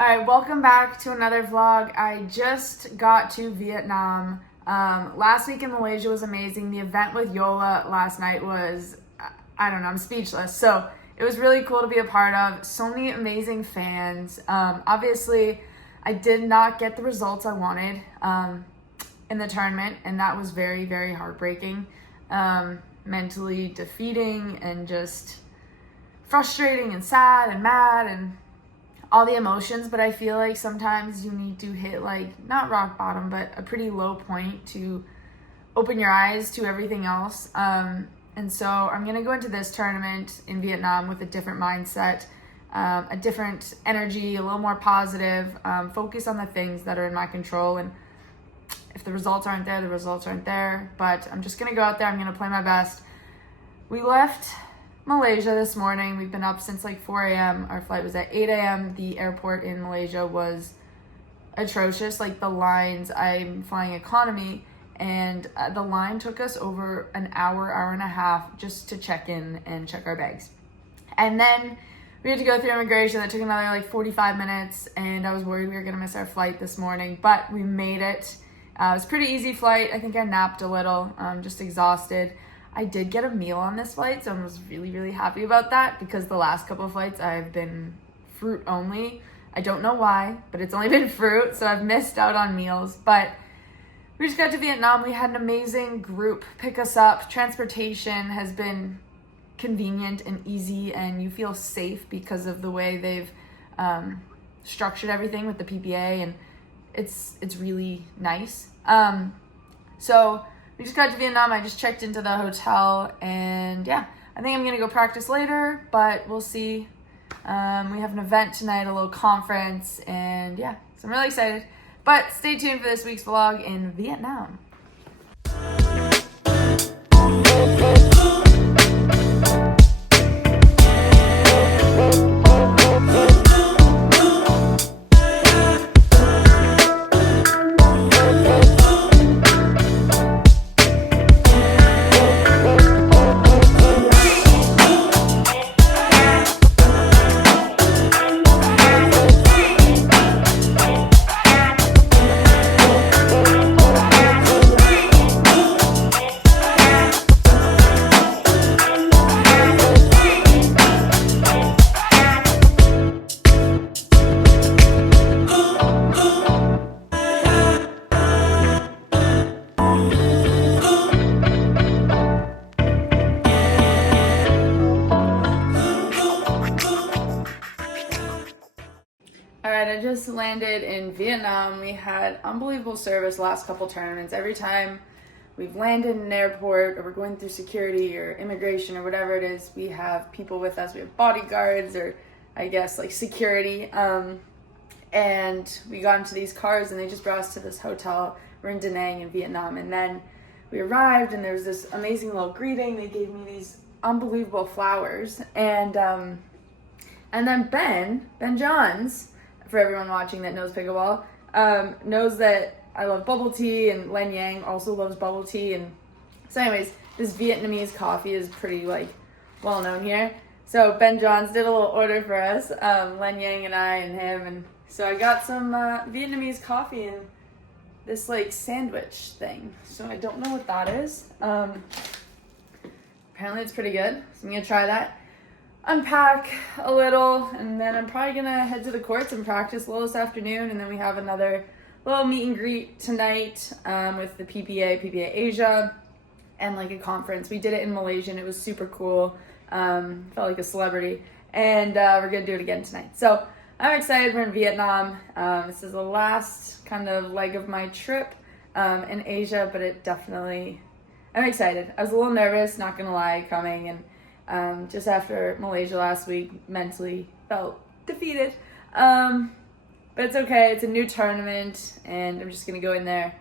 Alright, welcome back to another vlog. I just got to Vietnam. Last week in Malaysia was amazing. The event with Yola last night was, I don't know, I'm speechless. So it was really cool to be a part of. So many amazing fans. Obviously, I did not get the results I wanted in the tournament, and that was very, very heartbreaking. Mentally defeating and just frustrating and sad and mad and all the emotions, but I feel like sometimes you need to hit not rock bottom, but a pretty low point to open your eyes to everything else. And so I'm gonna go into this tournament in Vietnam with a different mindset, a different energy, a little more positive, focus on the things that are in my control. And if the results aren't there, the results aren't there, but I'm just gonna go out there, I'm gonna play my best. We left Malaysia this morning. We've been up since 4 a.m. Our flight was at 8 a.m. The airport in Malaysia was atrocious. The lines, I'm flying economy, and the line took us over an hour and a half just to check in and check our bags. And then we had to go through immigration. That took another 45 minutes, and I was worried we were gonna miss our flight this morning, but we made it. It was a pretty easy flight. I think I napped a little, just exhausted. I did get a meal on this flight, so I was really, really happy about that, because the last couple of flights I've been fruit only. I don't know why, but it's only been fruit, so I've missed out on meals. But we just got to Vietnam. We had an amazing group pick us up. Transportation has been convenient and easy, and you feel safe because of the way they've structured everything with the PPA, and it's really nice. So we just got to Vietnam. I just checked into the hotel, and yeah, I think I'm gonna go practice later, but we'll see. We have an event tonight, a little conference, and yeah, so I'm really excited. But stay tuned for this week's vlog in Vietnam. Alright, I just landed in Vietnam. We had unbelievable service last couple tournaments. Every time we've landed in an airport or we're going through security or immigration or whatever it is, we have people with us. We have bodyguards, or I guess security. And we got into these cars and they just brought us to this hotel. We're in Da Nang in Vietnam. And then we arrived and there was this amazing little greeting. They gave me these unbelievable flowers. And then Ben Johns, for everyone watching that knows pickleball, knows that I love bubble tea, and Len Yang also loves bubble tea. And so anyways, this Vietnamese coffee is pretty well known here. So Ben Johns did a little order for us, Len Yang and I and him, and so I got some Vietnamese coffee and this sandwich thing. So I don't know what that is. Apparently it's pretty good, so I'm gonna try that. Unpack a little, and then I'm probably gonna head to the courts and practice a little this afternoon, and then we have another little meet and greet tonight with the PPA Asia, and a conference. We did it in Malaysia and it was super cool. Felt like a celebrity, and we're gonna do it again tonight. So I'm excited. We're in Vietnam. This is the last kind of leg of my trip in Asia, but I'm excited. I was a little nervous, not gonna lie, coming, and just after Malaysia last week, mentally felt defeated. But it's okay. It's a new tournament, and I'm just going to go in there,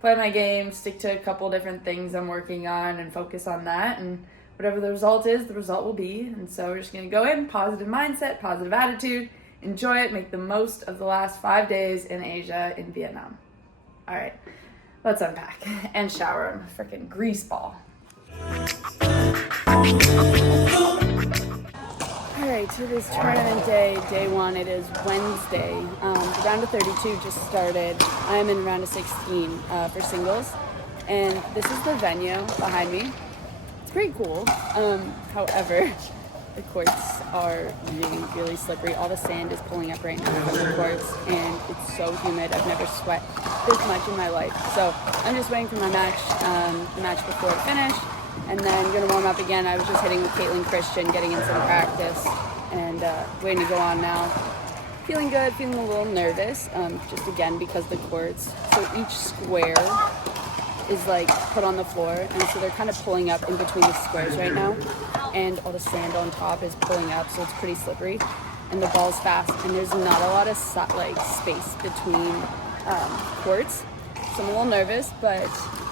play my game, stick to a couple different things I'm working on, and focus on that. And whatever the result is, the result will be. And so we're just going to go in, positive mindset, positive attitude, enjoy it, make the most of the last 5 days in Asia, in Vietnam. All right, let's unpack and shower. I'm a freaking grease ball. Alright, to this tournament day one. It is Wednesday. The round of 32 just started. I am in round of 16 for singles, and this is the venue behind me. It's pretty cool. However, the courts are really, really slippery. All the sand is pulling up right now from the courts, and it's so humid. I've never sweat this much in my life. So I'm just waiting for my match, the match before it finished, and then I'm going to warm up again. I was just hitting with Caitlin Christian, getting in some practice, and waiting to go on now. Feeling good, feeling a little nervous, just again because the courts. So each square is like put on the floor, and so they're kind of pulling up in between the squares right now, and all the sand on top is pulling up, so it's pretty slippery, and the ball's fast, and there's not a lot of space between courts, so I'm a little nervous, but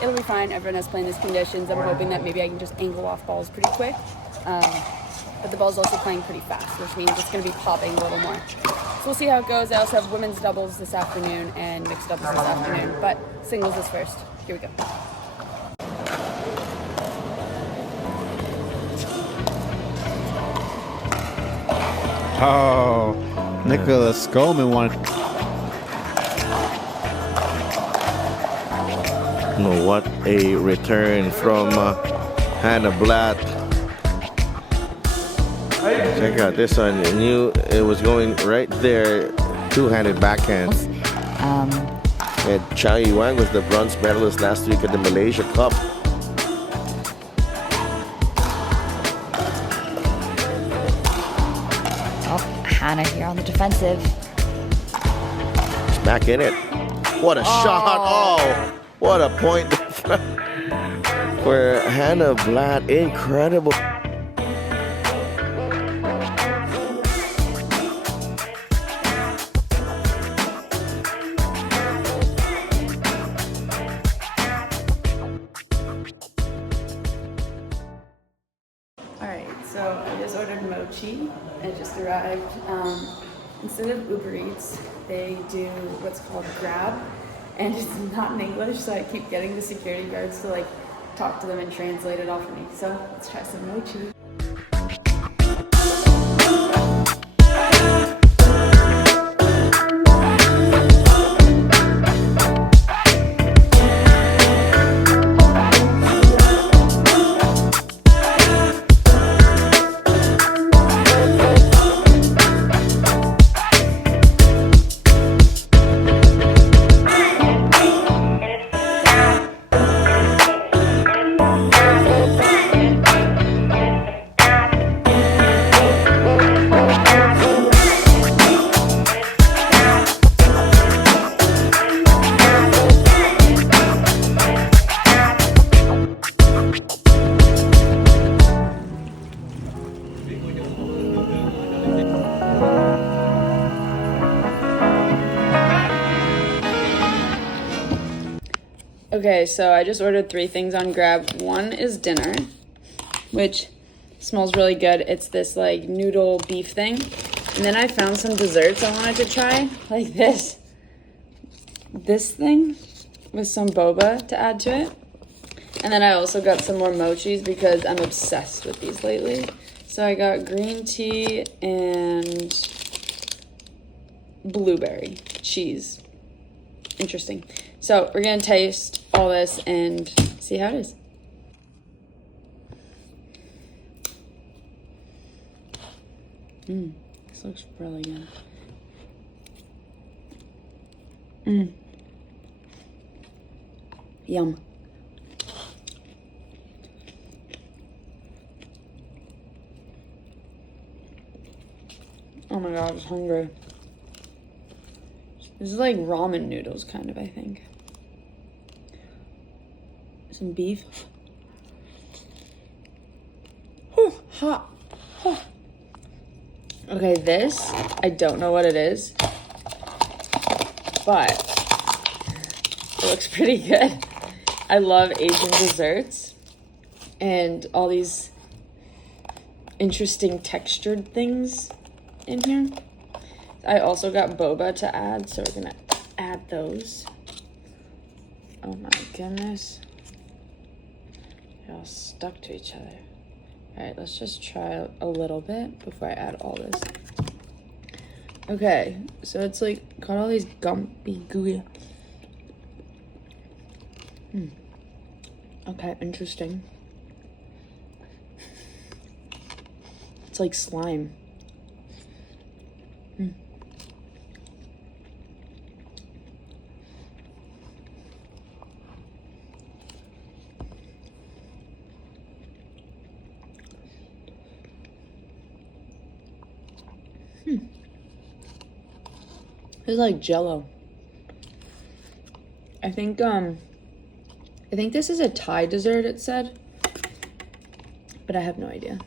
it'll be fine. Everyone has playing these conditions. I'm hoping that maybe I can just angle off balls pretty quick, but the ball's also playing pretty fast, which means it's going to be popping a little more. So we'll see how it goes. I also have women's doubles this afternoon and mixed doubles this afternoon, but singles is first. Here we go. Oh, Nicholas Goldman wanted. No, what a return from Hannah Blatt. Check out this one. I knew it was going right there. Two-handed backhand. And Chao Yuan was the bronze medalist last week at the Malaysia Cup. Oh, Hannah here on the defensive. She's back in it. What a shot. Oh, what a point for Hannah Blatt. Incredible. So I just ordered mochi. It just arrived. Instead of Uber Eats, they do what's called Grab, and it's not in English, so I keep getting the security guards to like talk to them and translate it all for me. So let's try some mochi. Okay, so I just ordered 3 things on Grab. One is dinner, which smells really good. It's this like noodle beef thing. And then I found some desserts I wanted to try, like this thing with some boba to add to it. And then I also got some more mochis because I'm obsessed with these lately. So I got green tea and blueberry cheese. Interesting. So we're gonna taste all this and see how it is. This looks really good. Yum. Oh my god, I'm hungry. This is like ramen noodles, kind of, I think. Some beef. Whew, hot. Whew. Okay, this, I don't know what it is, but it looks pretty good. I love Asian desserts and all these interesting textured things in here. I also got boba to add, so we're gonna add those. Oh my goodness. They're all stuck to each other. All right, let's just try a little bit before I add all this. Okay, so it's like got all these gumpy gooey. Okay, interesting. It's like slime. It's like Jello. I think this is a Thai dessert, it said, but I have no idea.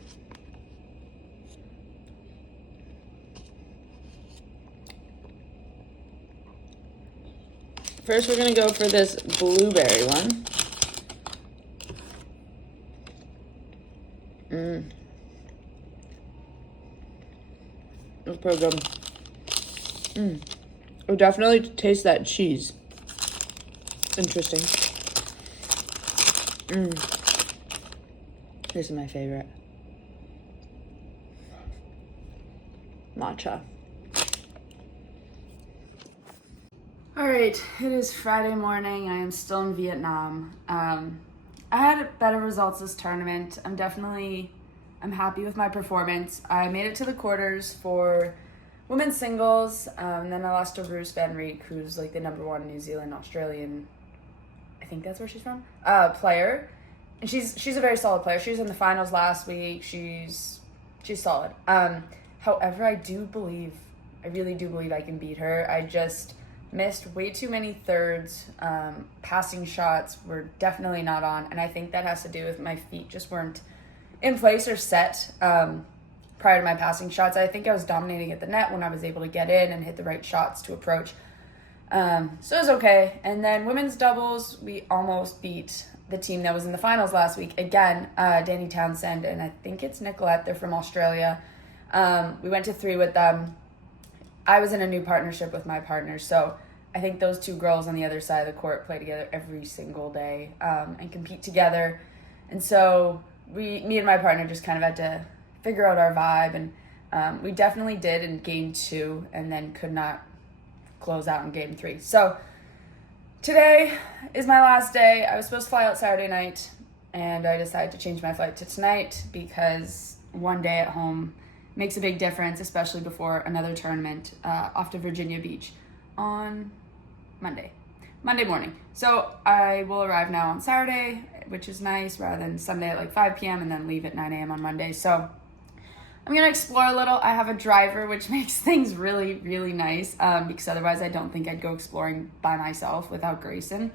First, we're gonna go for this blueberry one. It's pretty good. I definitely taste that cheese. Interesting. This is my favorite. Matcha. All right, it is Friday morning. I am still in Vietnam. I had better results this tournament. I'm happy with my performance. I made it to the quarters for women's singles, and then I lost to Bruce Van Reek, who's like the #1 New Zealand Australian, I think that's where she's from, player. And she's a very solid player. She was in the finals last week. She's solid. However, I really do believe I can beat her. I just missed way too many thirds. Passing shots were definitely not on, and I think that has to do with my feet just weren't in place or set prior to my passing shots. I think I was dominating at the net when I was able to get in and hit the right shots to approach. So it was okay. And then women's doubles, we almost beat the team that was in the finals last week. Again, Danny Townsend and I think it's Nicolette. They're from Australia. We went to 3 with them. I was in a new partnership with my partner, so I think those 2 girls on the other side of the court play together every single day and compete together. And so me and my partner just kind of had to figure out our vibe, and we definitely did in game 2 and then could not close out in game 3. So today is my last day. I was supposed to fly out Saturday night, and I decided to change my flight to tonight because one day at home makes a big difference, especially before another tournament off to Virginia Beach on Monday morning. So I will arrive now on Saturday, which is nice, rather than Sunday at like 5 p.m. and then leave at 9 a.m. on Monday. So I'm going to explore a little. I have a driver, which makes things really, really nice because otherwise I don't think I'd go exploring by myself without Grayson.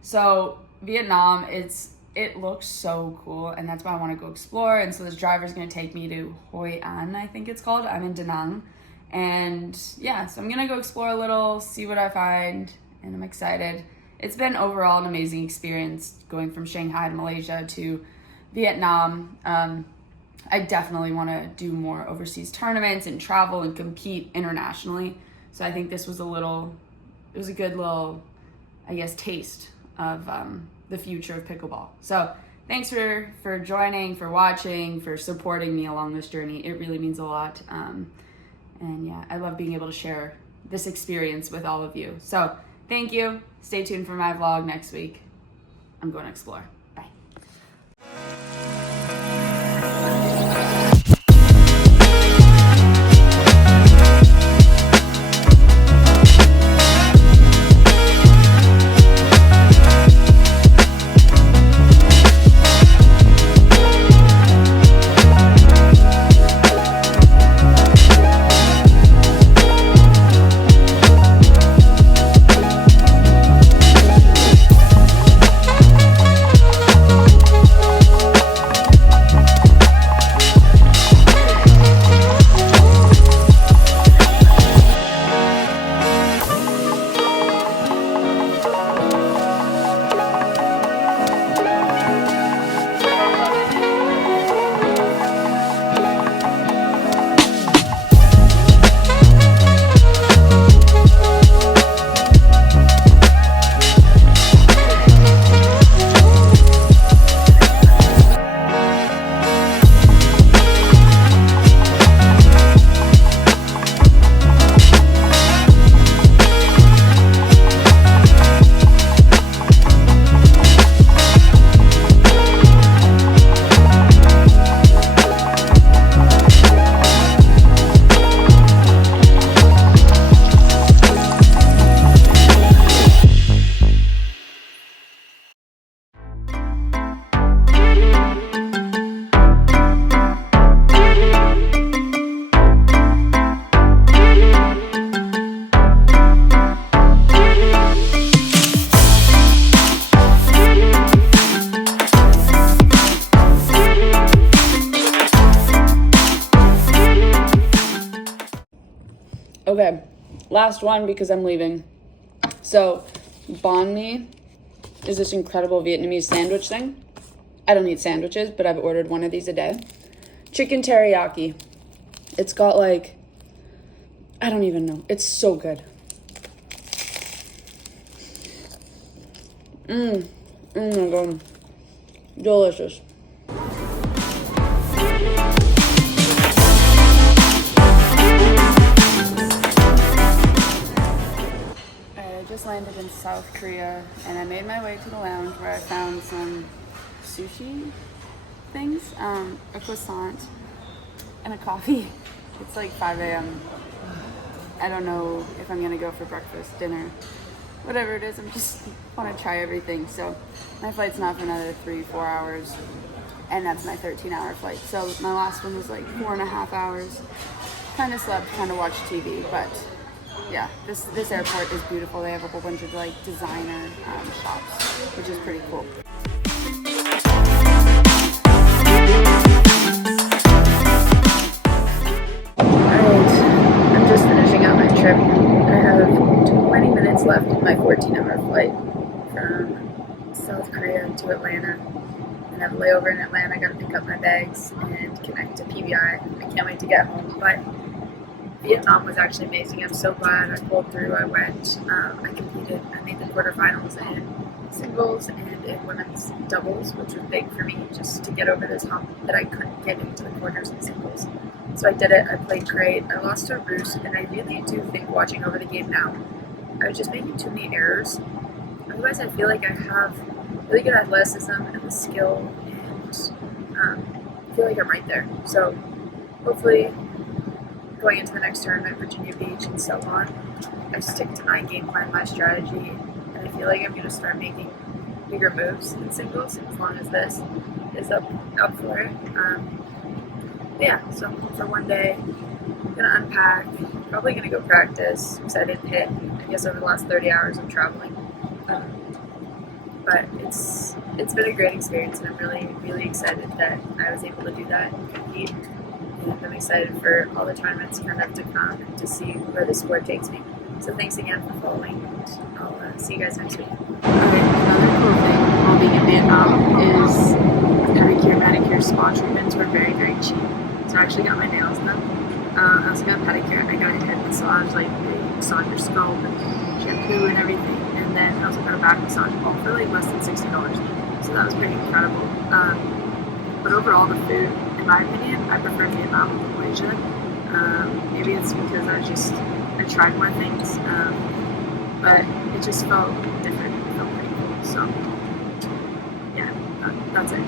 So Vietnam, it looks so cool, and that's why I want to go explore. And so this driver's going to take me to Hoi An, I think it's called. I'm in Da Nang. And yeah, so I'm going to go explore a little, see what I find, and I'm excited. It's been overall an amazing experience going from Shanghai to Malaysia to Vietnam. I definitely want to do more overseas tournaments and travel and compete internationally. So I think this was it was a good little, I guess, taste of the future of pickleball. So thanks for joining, for watching, for supporting me along this journey. It really means a lot. And yeah, I love being able to share this experience with all of you. So thank you. Stay tuned for my vlog next week. I'm going to explore. Okay, last one because I'm leaving. So, banh mi is this incredible Vietnamese sandwich thing. I don't eat sandwiches, but I've ordered one of these a day. Chicken teriyaki. It's got like, I don't even know. It's so good. Oh my god. Delicious. I just landed in South Korea and I made my way to the lounge where I found some sushi things, a croissant and a coffee. It's like 5 a.m. I don't know if I'm gonna go for breakfast, dinner, whatever it is. I'm just want to try everything. So my flight's not for another 3-4 hours, and that's my 13-hour flight. So my last one was like 4.5 hours. Kind of slept, kind of watched TV, but yeah, this airport is beautiful. They have a whole bunch of like designer shops, which is pretty cool. I'm just finishing out my trip. I have 20 minutes left in my 14-hour flight from South Korea to Atlanta. And I have a layover in Atlanta. I gotta pick up my bags and connect to PBI. I can't wait to get home. But Vietnam was actually amazing. I'm so glad I pulled through. I went, I competed. I made the quarterfinals in singles and in women's doubles, which was big for me just to get over this hump that I couldn't get into the quarters in singles. So I did it. I played great. I lost to Bruce, and I really do think watching over the game now, I was just making too many errors. Otherwise, I feel like I have really good athleticism and the skill, and I feel like I'm right there. So hopefully, going into the next tournament, Virginia Beach and so on, I stick to my game plan, my strategy, and I feel like I'm going to start making bigger moves in singles as long as this is up for it. Yeah, so I'm home for one day. I'm gonna unpack, probably gonna go practice because I didn't hit, I guess, over the last 30 hours of traveling. But it's been a great experience, and I'm really, really excited that I was able to do that and compete. And I'm excited for all the tournaments kind of to come and to see where the sport takes me. So thanks again for following, and I'll see you guys next week. Okay, another cool thing while being in Vietnam is pedicure, manicure, spa treatments were very, very cheap. So I actually got my nails done. I also got a pedicure, and I got a head massage, like they massage your scalp and shampoo and everything. And then I also got a back massage, all for like less than $60. So that was pretty incredible. But overall, the food, in my opinion, I prefer Vietnam over Malaysia. Maybe it's because I tried more things, but it just felt different. It felt pretty cool. So yeah, that's it.